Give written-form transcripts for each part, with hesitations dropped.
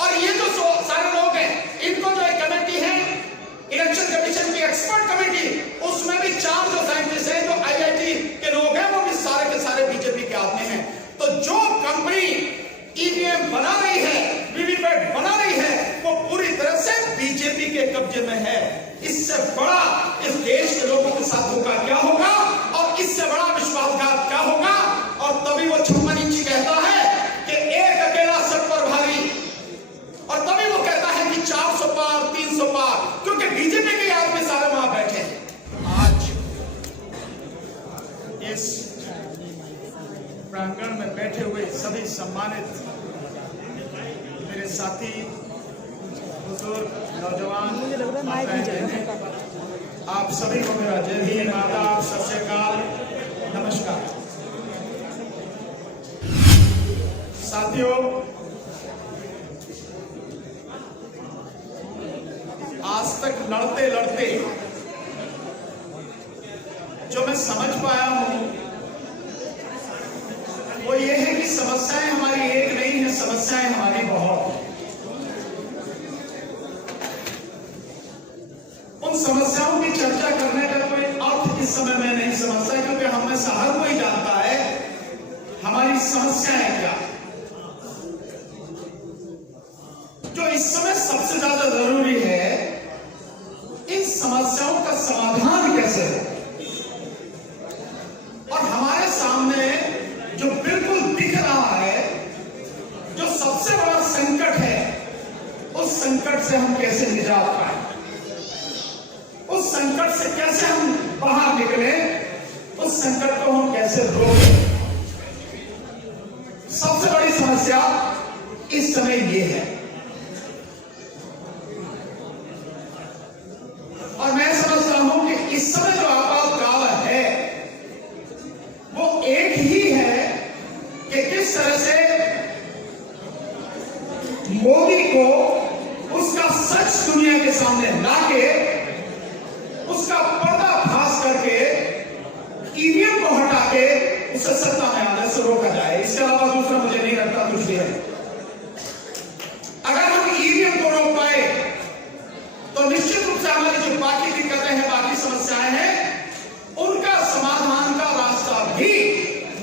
और ये जो सारे लोग हैं, इनको जो एक कमेटी है इलेक्शन कमीशन की एक्सपर्ट कमेटी, उसमें भी 4 जो साइंटिस्ट हैं, जो IIT के लोग हैं, वो भी सारे के सारे बीजेपी के आदमी हैं। तो जो कंपनी EVM बना रही है, वीवीपैट बना रही है, वो पूरी तरह से बीजेपी के कब्जे में है। इससे बड़ा इस देश के लोगों के साथ धोखा क्या होगा और इससे बड़ा विश्वासघात क्या होगा। और तभी वो 56 इंची कहता है कि एक अकेला सब पर भारी, और तभी वो कहता है कि 400 पार 300 पार, क्योंकि बीजेपी के आदमी सारे वहां बैठे हैं। आज इस प्रांगण में बैठे हुए सभी सम्मानित मेरे साथी, बुजुर्ग, नौजवान, आप सभी को मेरा जय हिंद, आदाब, सत श्री अकाल, नमस्कार। साथियों, आज तक लड़ते लड़ते जो मैं समझ पाया हूं वो ये है कि समस्याएं हमारी एक नहीं है, समस्याएं हमारी बहुत। उन समस्याओं की चर्चा करने का कोई अर्थ इस समय में नहीं समझता, क्योंकि हम में से हर कोई जानता है हमारी समस्याएं क्या। जो इस समय सबसे ज्यादा जरूरी है, इन समस्याओं का समाधान कैसे हो। और हमारे सामने जो बिल्कुल दिख रहा है, जो सबसे बड़ा संकट है, उस संकट से हम कैसे निजात पाए, उस संकट से कैसे हम बाहर निकले, उस संकट को हम कैसे रोकें। सबसे बड़ी समस्या इस समय ये है। और मैं समझता हूं कि इस समय जो आपातकाल है वो एक ही है कि किस तरह से मोदी को उसका सच दुनिया के सामने लाके उसका पर्दाफाश करके EVM को हटा के उसे सत्ता में आने से रोका जाए। इसके अलावा दूसरा मुझे नहीं लगता कुछ भी है। अगर हम EVM को रोक पाए तो निश्चित रूप से हमारी जो बाकी दिक्कतें हैं, बाकी समस्याएं हैं, उनका समाधान का रास्ता भी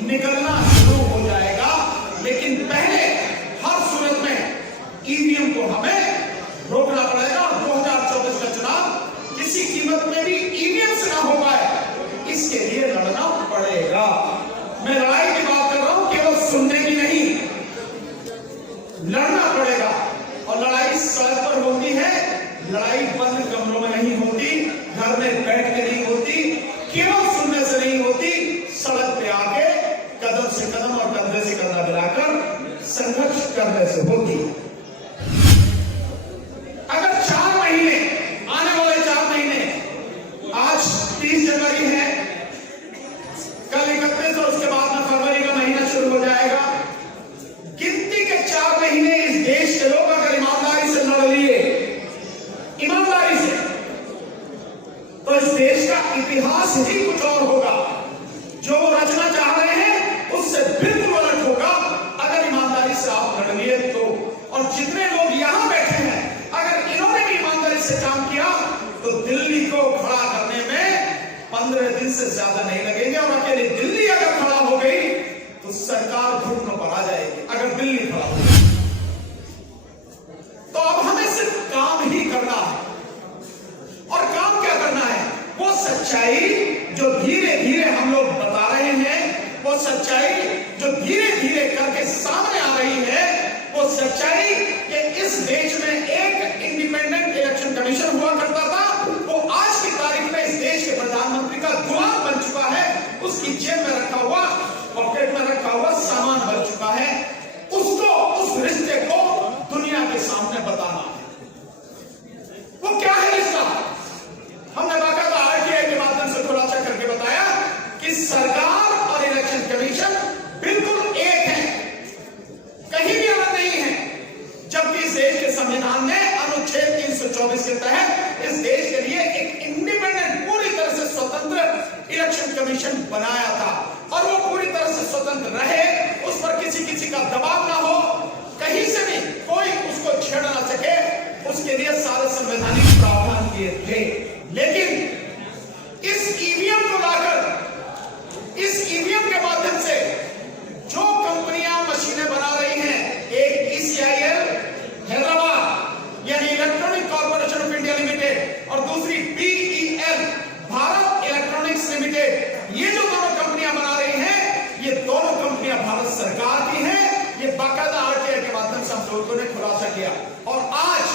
निकलना शुरू हो जाएगा। लेकिन पहले हर सूरत में EVM को हमें रोकना पड़ेगा। 2024 का चुनाव किसी कीमत में भी EVM से ना हो पाए, इसके लिए लड़ना पड़ेगा। मैं लड़ाई की बात कर रहा हूं, केवल सुनने की नहीं, लड़ना पड़ेगा। और लड़ाई सड़क पर होती है, लड़ाई बंद कमरों में नहीं होती, घर में बैठ के नहीं होती, केवल सुनने से नहीं होती, सड़क पे आके कदम से कदम और कंधे से कंधा मिलाकर संघर्ष करने से होती। अगर 4 महीने, आने वाले 4 महीने, आज 30 जनवरी है, कल 31 और उसके बाद में फरवरी का महीना शुरू हो जाएगा। गिनती के 4 महीने इस देश के लोग अगर ईमानदारी से लड़ लिए, ईमानदारी से, तो इस देश का इतिहास ही कुछ और होगा। जो रचना चाह रहे हैं उससे बिल्कुल अलग होगा अगर ईमानदारी से आप लड़ लिए तो। और जितने लोग यहां बैठे हैं, अगर इन्होंने भी ईमानदारी से काम किया तो दिल्ली को खड़ा करने में 15 दिन से ज्यादा नहीं लगेंगे। और अकेली दिल्ली अगर खड़ा हो गई तो सरकार घुटनों पर आ जाएगी। अगर दिल्ली खड़ा हो गई तो अब हमें सिर्फ काम ही करना है। और काम क्या करना है? वो सच्चाई जो धीरे धीरे हम लोग बता रहे हैं, वो सच्चाई जो धीरे धीरे करके सामने आ रही है, वो सच्चाई कि इस देश में एक इंडिपेंडेंट इलेक्शन कमीशन हुआ करता था, वो आज की तारीख में इस देश के प्रधानमंत्री का गुलाम बन चुका है। उसकी जेब में रखा हुआ, पॉकेट में रखा हुआ सामान बन चुका है। उसको, उस रिश्ते को दुनिया के सामने बताना है। वो क्या है रिश्ता? हमने बाकायदा RTI के माध्यम से खुलासा करके बताया कि सरकार और इलेक्शन कमीशन बिल्कुल एक है, कहीं भी अलग नहीं है। जबकि इस देश के संविधान ने अनुच्छेद 324 के तहत इस देश के लिए एक इंडिपेंडेंट, पूरी तरह से स्वतंत्र इलेक्शन कमीशन बनाया था। और वो पूरी तरह से स्वतंत्र रहे, उस पर किसी का दबाव ना हो, कहीं से भी कोई उसको भारतीय थे। लेकिन इस ईवीएम को लाकर, इस ईवीएम के माध्यम से जो कंपनियां मशीनें बना रही हैं, एक ECIL हैदराबाद यानी electronic corporation of India limited और दूसरी BEL भारत इलेक्ट्रॉनिक्स लिमिटेड, ये जो दोनों कंपनियां बना रही हैं, ये दोनों कंपनियां भारत सरकार की हैं। ये बाकायदा RTI के माध्यम से हम लोगों ने खुलासा किया और आज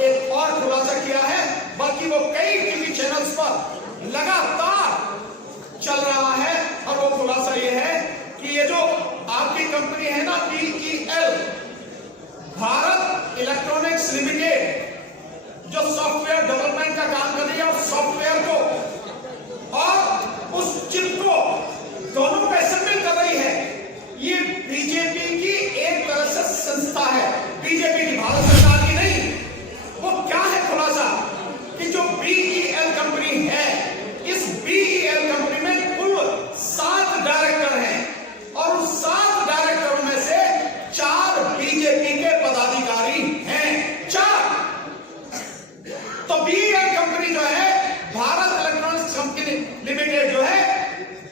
एक और खुलासा किया है। बाकी वो कई टीवी चैनल्स पर लगातार चल रहा है और वो खुलासा ये है कि ये जो आपकी कंपनी है ना BEL भारत इलेक्ट्रॉनिक्स लिमिटेड, जो सॉफ्टवेयर डेवलपमेंट का काम कर रही है और सॉफ्टवेयर को और उस चिप को दोनों को असेंबल कर रही है, ये बीजेपी की एक तरह से संस्था है, बीजेपी की, भारत सरकार की नहीं। वो क्या है खुलासा कि जो BEL कंपनी है, इस BEL कंपनी में कुल 7 डायरेक्टर हैं और उस 7 डायरेक्टरों में से 4 बीजेपी के पदाधिकारी हैं। 4 तो BEL कंपनी जो है, भारत इलेक्ट्रॉनिक्स कंपनी लिमिटेड जो है,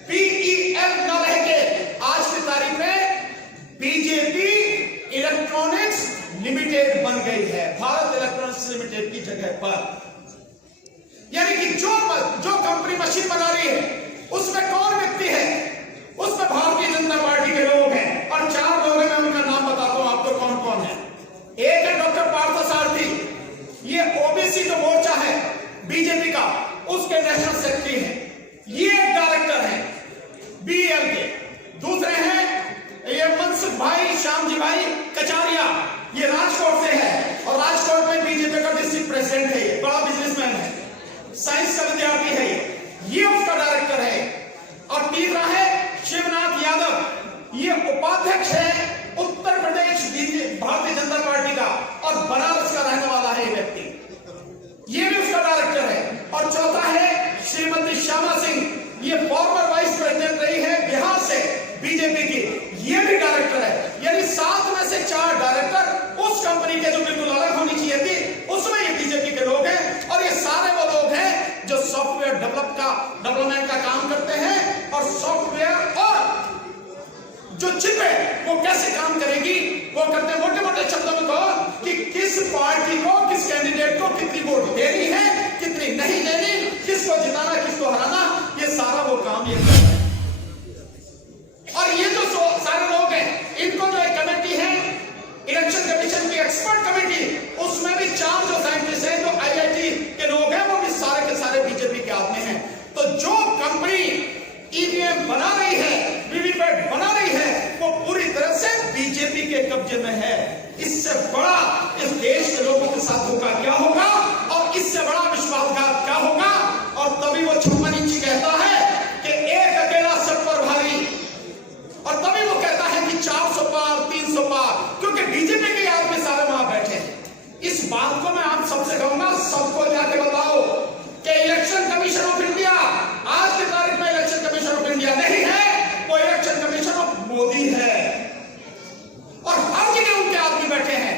BEL न रह के आज की तारीख में बीजेपी इलेक्ट्रॉनिक्स लिमिटेड बन गई है, भारत इलेक्ट्रॉनिक्स लिमिटेड की जगह पर। यानी कि जो कंपनी मशीन बना रही है उसमें कौन व्यक्ति है, उसमें भारतीय जनता पार्टी के लोग हैं और 4 लोग हैं। मैं उनका नाम बताता हूं आपको कौन कौन है। एक है डॉक्टर पार्थसारथी, ये ओबीसी जो मोर्चा है बीजेपी का, उसके नेशनल सेक्रेटरी हैं, ये एक डायरेक्टर है BEL के। दूसरे हैं ये मनसुख भाई, श्यामजी भाई कचारिया, ये राजकोट से है और राजकोट में बीजेपी का डिस्ट्रिक्ट प्रेसिडेंट है, ये बड़ा बिजनेसमैन है, साइंस का विद्यार्थी है, ये उसका डायरेक्टर है। और तीसरा है शिवनाथ यादव, ये उपाध्यक्ष है उत्तर प्रदेश भारतीय जनता पार्टी का और बनारस का रहने वाला है ये व्यक्ति, ये भी उसका डायरेक्टर है। और चौथा है श्रीमती श्यामा सिंह, ये फॉर्मर वाइस प्रेसिडेंट रही है बिहार से बीजेपी की, ये भी डायरेक्टर है। यानी 7 में से 4 डायरेक्टर उस कंपनी के जो बिल्कुल अलग होनी चाहिए थी, उसमें ये बीजेपी के लोग हैं। और ये सारे वो लोग हैं जो सॉफ्टवेयर डेवलपमेंट का काम करते हैं और सॉफ्टवेयर और जो चिप है वो कैसे काम करेगी वो करते हैं। मोटे मोटे शब्दों में कहो कि किस पार्टी को, किस कैंडिडेट को कितनी वोट देनी है, कितनी नहीं देनी, किसको जिताना, किसको हराना, ये सारा वो काम ये करते हैं। और ये जो सारे लोग हैं, इनको जो एक कमेटी है इलेक्शन कमीशन की एक्सपर्ट कमेटी, उसमें भी 4 जो साइंटिस्ट हैं, जो IIT के लोग हैं, वो भी सारे के सारे बीजेपी के आदमी हैं। तो जो कंपनी EVM बना रही है, वीवीपैट बना रही है, वो पूरी तरह से बीजेपी के कब्जे में है। इससे बड़ा इस देश के लोगों के साथ धोखा क्या होगा और इससे बड़ा विश्वासघात क्या होगा। और तभी वो 56 इंची कहता है कि एक अकेला सब पर भारी, और तभी वो कहता है कि 400 पार 300 पार, क्योंकि बीजेपी के आदमी सारे वहां बैठे हैं। इस बात को मैं आप सबसे कहूंगा, सबको जाके बताओ कि इलेक्शन कमीशन ऑफ इंडिया आज की तारीख में इलेक्शन कमीशन ऑफ इंडिया नहीं है, वो इलेक्शन कमीशन ऑफ मोदी है और हर जगह उनके आदमी बैठे हैं।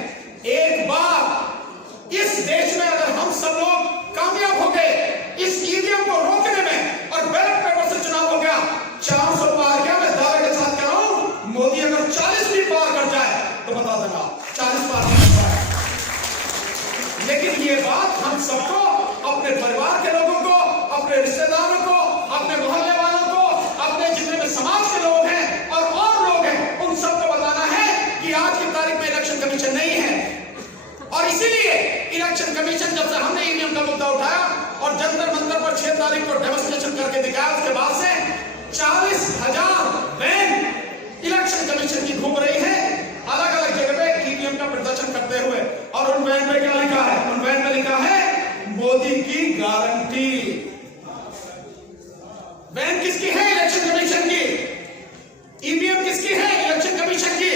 एक बार इस देश में अगर हम सब लोग कामयाब हो गए इस EVM को रोकने में और बैलेट पेपर से चुनाव हो गया, 400 पार क्या, मैं दावे के साथ कह रहा हूं, मोदी अगर 40 भी पार कर जाए तो बता देना 40 पार नहीं होता है। लेकिन ये बात हम सबको, अपने परिवार के लोगों को, अपने रिश्तेदारों को, अपने मोहल्ले वालों को, अपने जितने भी समाज के लोग हैं और लोग हैं, उन सबको बताना है कि आज की तारीख में इलेक्शन कमीशन नहीं है। और इसीलिए इलेक्शन कमीशन, जब से हमने EVM का मुद्दा उठाया और जंतर मंतर पर 6 तारीख को डेमोन्स्ट्रेशन करके दिखाया, उसके बाद से 40,000 वैन इलेक्शन कमीशन की घूम रही है अलग अलग जगह पे EVM का प्रदर्शन करते हुए। और उन वैन पे क्या लिखा है? उन वैन में लिखा है मोदी की गारंटी। वैन किसकी है? इलेक्शन कमीशन की। EVM किसकी है? इलेक्शन कमीशन की।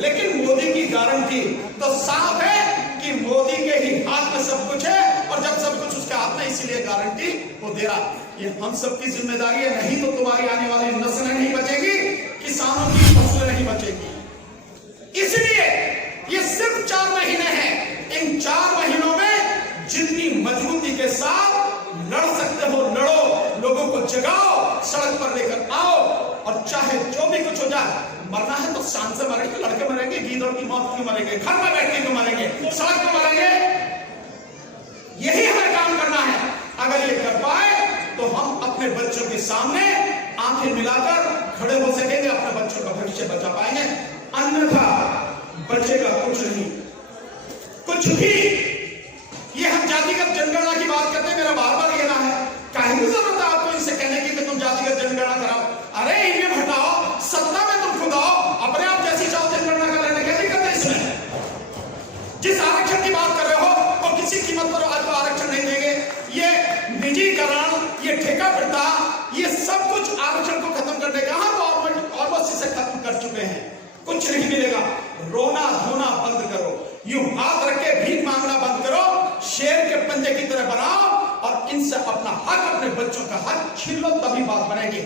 लेकिन मोदी की गारंटी, तो साफ है कि मोदी के ही हाथ में सब कुछ है और जब सब कुछ उसके हाथ में, इसीलिए गारंटी वो दे रहा। ये हम सबकी जिम्मेदारी है, नहीं तो तुम्हारी आने वाली नस्लें नहीं बचेगी, किसानों की फसलें नहीं बचेगी। इसलिए ये सिर्फ 4 महीने हैं, इन 4 महीनों में जितनी मजबूती के साथ जगाओ, सड़क पर लेकर आओ, और चाहे जो भी कुछ हो जाए, मरना है तो शान से मरेंगे, लड़के मरेंगे, गीदड़ की मौत क्यों मरेंगे, घर में बैठ के क्यों मरेंगे, सड़क पर मरेंगे। यही हमें काम करना है। अगर ये कर पाए तो हम अपने बच्चों के सामने आंखें मिलाकर खड़े हो सकेंगे, अपने बच्चों का भविष्य बचा पाएंगे। अन्यथा बचेगा कुछ नहीं, कुछ भी। ये हम जातिगत जनगणना की बात करते हैं, मेरा बार बार कहना है, काहे की जरूरत है आपको इनसे कहने की कि तुम जातिगत जनगणना कराओ? अरे इन्हें हटाओ, सत्ता में तुम खुद आओ, अपने आप जैसी चाहो जनगणना कर लेने, क्या दिक्कत है इसमें? जिस आरक्षण की बात कर रहे हो वो किसी कीमत पर आज आरक्षण नहीं देंगे। ये निजीकरण, ये ठेका प्रथा, ये सब कुछ आरक्षण को खत्म करने का हम गवर्नमेंट ऑलमोस्ट इसे खत्म कर चुके हैं। कुछ नहीं मिलेगा। रोना धोना बंद करो, यूं हाथ रख के भीख मांगना बंद करो, शेर के पंजे की तरह बनाओ, और इनसे अपना हक, अपने बच्चों का हक छीन लो, तभी बात बनेगी।